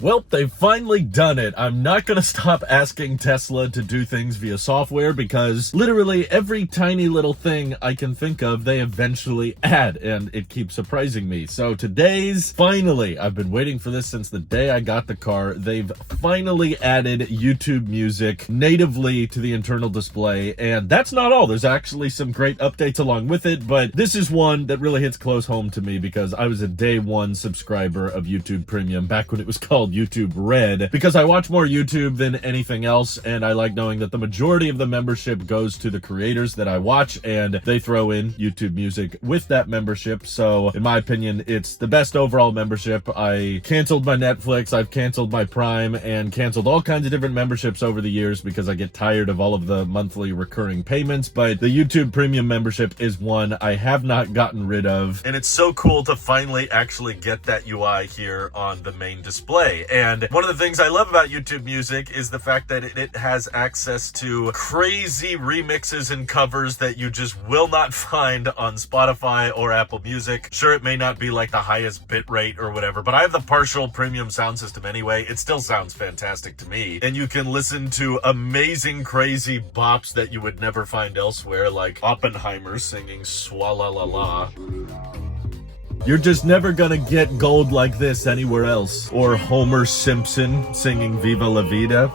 Well, they've finally done it. I'm not gonna stop asking Tesla to do things via software because literally every tiny little thing I can think of, they eventually add, and it keeps surprising me. So finally, I've been waiting for this since the day I got the car. They've finally added YouTube Music natively to the internal display, and that's not all. There's actually some great updates along with it, but this is one that really hits close home to me because I was a day one subscriber of YouTube Premium back when it was called YouTube Red, because I watch more YouTube than anything else, and I like knowing that the majority of the membership goes to the creators that I watch, and they throw in YouTube Music with that membership. So in my opinion, it's the best overall membership. I canceled my Netflix, I've canceled my Prime, and canceled all kinds of different memberships over the years because I get tired of all of the monthly recurring payments, but the YouTube Premium membership is one I have not gotten rid of, and it's so cool to finally actually get that UI here on the main display. And one of the things I love about YouTube Music is the fact that it has access to crazy remixes and covers that you just will not find on Spotify or Apple Music. Sure, it may not be like the highest bit rate or whatever, but I have the partial premium sound system anyway. It still sounds fantastic to me. And you can listen to amazing, crazy bops that you would never find elsewhere, like Oppenheimer singing Swalla-la-la. You're just never gonna get gold like this anywhere else. Or Homer Simpson singing Viva la Vida.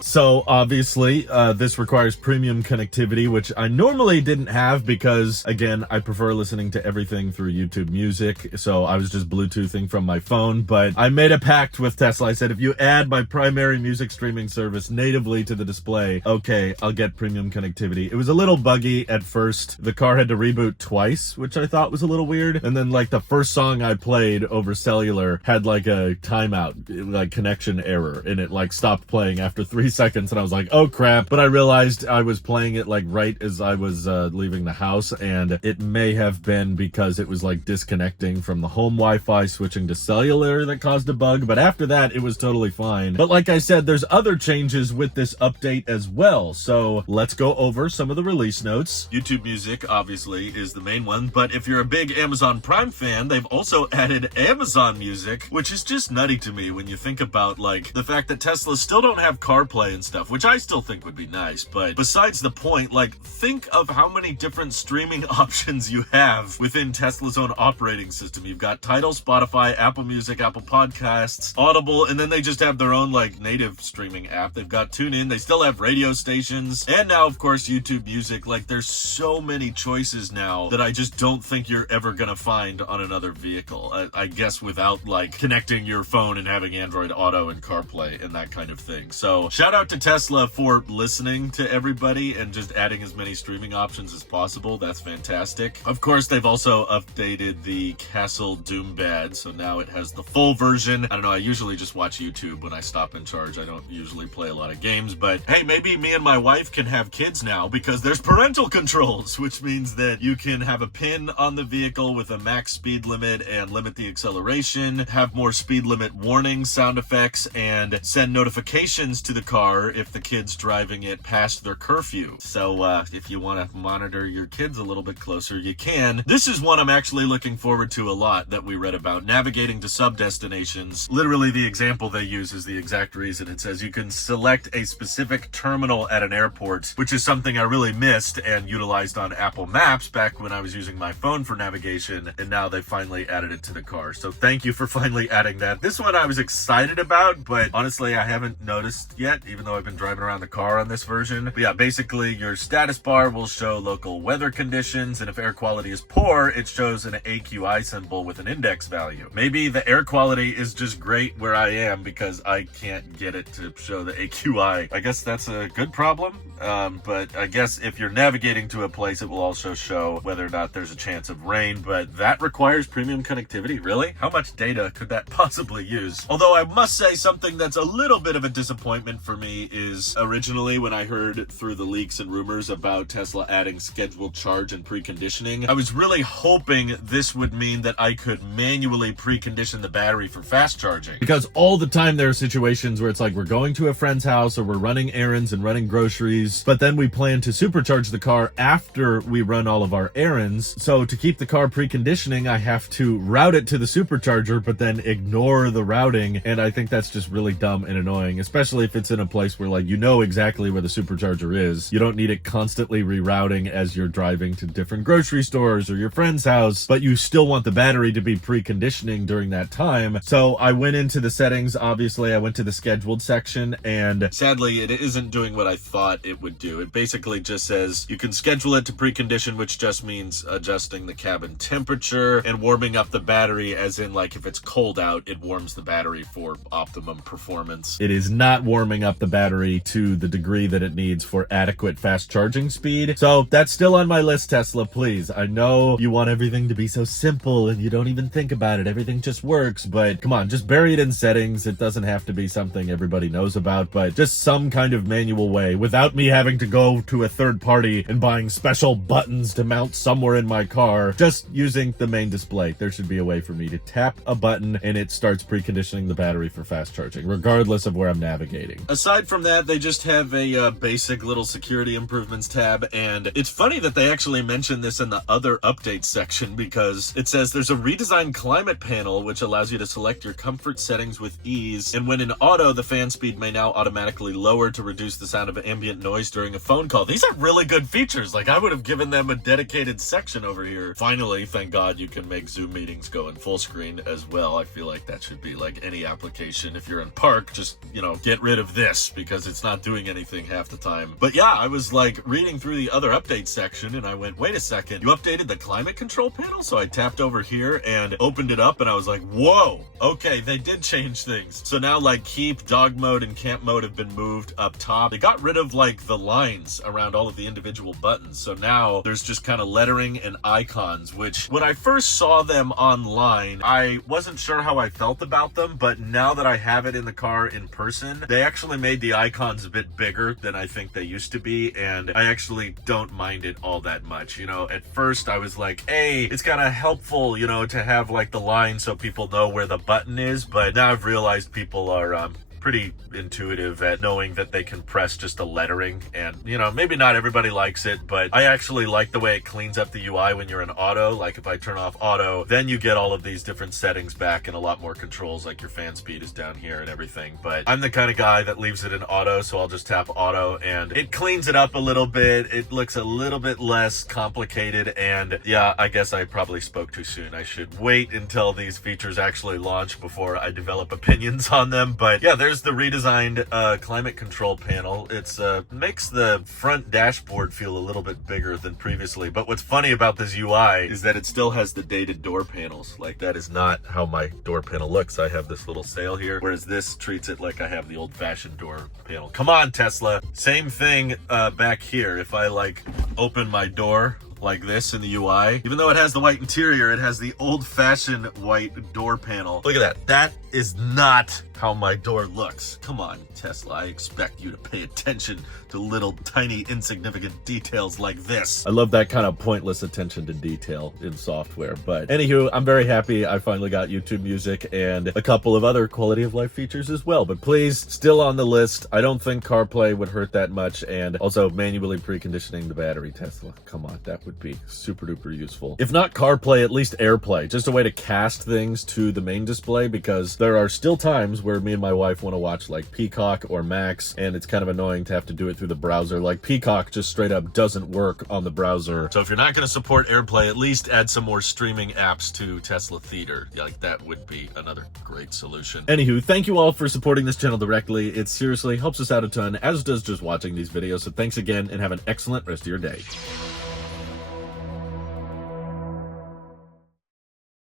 So obviously, this requires premium connectivity, which I normally didn't have because, again, I prefer listening to everything through YouTube Music. So I was just Bluetoothing from my phone, but I made a pact with Tesla. I said, if you add my primary music streaming service natively to the display, okay, I'll get premium connectivity. It was a little buggy at first. The car had to reboot twice, which I thought was a little weird. And then like the first song I played over cellular had like a timeout, like connection error, and it like stopped playing after 3 seconds, and I was like, oh crap. But I realized I was playing it like right as I was leaving the house, and it may have been because it was like disconnecting from the home Wi-Fi, switching to cellular, that caused a bug. But after that, it was totally fine. But like I said, there's other changes with this update as well. So let's go over some of the release notes. YouTube Music obviously is the main one, but if you're a big Amazon Prime fan, they've also added Amazon Music, which is just nutty to me when you think about like the fact that Teslas still don't have CarPlay and stuff, which I still think would be nice. But besides the point, like, think of how many different streaming options you have within Tesla's own operating system. You've got Tidal, Spotify, Apple Music, Apple Podcasts, Audible, and then they just have their own like native streaming app. They've got TuneIn, they still have radio stations, and now of course YouTube Music. Like, there's so many choices now that I just don't think you're ever gonna find on another vehicle. I guess without like connecting your phone and having Android Auto and CarPlay and that kind of thing. So shout out to Tesla for listening to everybody and just adding as many streaming options as possible. That's fantastic. Of course, they've also updated the Castle Doombad, so now it has the full version. I don't know, I usually just watch YouTube when I stop and charge. I don't usually play a lot of games, but hey, maybe me and my wife can have kids now because there's parental controls, which means that you can have a pin on the vehicle with a max speed limit and limit the acceleration, have more speed limit warning sound effects, and send notifications to the car if the kid's driving it past their curfew. So if you want to monitor your kids a little bit closer, you can. This is one I'm actually looking forward to a lot that we read about, navigating to sub-destinations. Literally the example they use is the exact reason. It says you can select a specific terminal at an airport, which is something I really missed and utilized on Apple Maps back when I was using my phone for navigation, and now they finally added it to the car. So thank you for finally adding that. This one I was excited about, but honestly I haven't noticed yet, even though I've been driving around the car on this version. But yeah, basically your status bar will show local weather conditions, and if air quality is poor, it shows an AQI symbol with an index value. Maybe the air quality is just great where I am because I can't get it to show the AQI. I guess that's a good problem. But I guess if you're navigating to a place, it will also show whether or not there's a chance of rain, but that requires premium connectivity. Really? How much data could that possibly use? Although I must say something that's a little bit of a disappointment for me me is originally when I heard through the leaks and rumors about Tesla adding scheduled charge and preconditioning, I was really hoping this would mean that I could manually precondition the battery for fast charging. Because all the time there are situations where it's like we're going to a friend's house or we're running errands and running groceries, but then we plan to supercharge the car after we run all of our errands. So to keep the car preconditioning, I have to route it to the supercharger, but then ignore the routing. And I think that's just really dumb and annoying, especially if it's in a place where like you know exactly where the supercharger is. You don't need it constantly rerouting as you're driving to different grocery stores or your friend's house, but you still want the battery to be preconditioning during that time. So I went into the settings. Obviously, I went to the scheduled section, and sadly, it isn't doing what I thought it would do. It basically just says you can schedule it to precondition, which just means adjusting the cabin temperature and warming up the battery, as in like if it's cold out, it warms the battery for optimum performance. It is not warming up the battery to the degree that it needs for adequate fast charging speed. So that's still on my list, Tesla, please. I know you want everything to be so simple and you don't even think about it. Everything just works, but come on, just bury it in settings. It doesn't have to be something everybody knows about, but just some kind of manual way without me having to go to a third party and buying special buttons to mount somewhere in my car. Just using the main display. There should be a way for me to tap a button and it starts preconditioning the battery for fast charging, regardless of where I'm navigating. Aside from that, they just have a basic little security improvements tab, and it's funny that they actually mention this in the other updates section, because it says there's a redesigned climate panel which allows you to select your comfort settings with ease, and when in auto, the fan speed may now automatically lower to reduce the sound of ambient noise during a phone call. These are really good features. Like, I would have given them a dedicated section over here. Finally, thank God you can make Zoom meetings go in full screen as well. I feel like that should be like any application. If you're in park, just, you know, get rid of this because it's not doing anything half the time. But yeah, I was like reading through the other updates section and I went, wait a second, you updated the climate control panel? So I tapped over here and opened it up and I was like, whoa, okay, they did change things. So now like keep, dog mode, and camp mode have been moved up top. They got rid of like the lines around all of the individual buttons. So now there's just kind of lettering and icons, which when I first saw them online, I wasn't sure how I felt about them, but now that I have it in the car in person, they actually made the icons a bit bigger than I think they used to be, and I actually don't mind it all that much. You know, at first I was like, hey, it's kind of helpful, you know, to have like the line so people know where the button is, but now I've realized people are pretty intuitive at knowing that they can press just the lettering, and you know, maybe not everybody likes it, but I actually like the way it cleans up the UI when you're in auto. Like if I turn off auto, then you get all of these different settings back and a lot more controls, like your fan speed is down here and everything. But I'm the kind of guy that leaves it in auto, so I'll just tap auto and it cleans it up a little bit. It looks a little bit less complicated, and yeah, I guess I probably spoke too soon. I should wait until these features actually launch before I develop opinions on them. But yeah, there's the redesigned climate control panel. It's makes the front dashboard feel a little bit bigger than previously, but what's funny about this UI is that it still has the dated door panels. Like, that is not how my door panel looks. I have this little sail here, whereas this treats it like I have the old-fashioned door panel. Come on, Tesla. Same thing back here. If I like open my door like this in the UI, even though it has the white interior, it has the old-fashioned white door panel. Look at that. That is not how my door looks. Come on, Tesla. I expect you to pay attention to little tiny insignificant details like this. I love that kind of pointless attention to detail in software. But anywho, I'm very happy I finally got YouTube Music and a couple of other quality of life features as well. But please, still on the list. I don't think CarPlay would hurt that much, and also manually preconditioning the battery, Tesla. Come on, that would be super duper useful. If not CarPlay, at least AirPlay. Just a way to cast things to the main display, because there are still times where me and my wife want to watch like Peacock or Max, and it's kind of annoying to have to do it through the browser. Like Peacock just straight up doesn't work on the browser. So if you're not going to support AirPlay, at least add some more streaming apps to Tesla Theater. Like, that would be another great solution. Anywho, thank you all for supporting this channel directly. It seriously helps us out a ton, as does just watching these videos. So thanks again, and have an excellent rest of your day.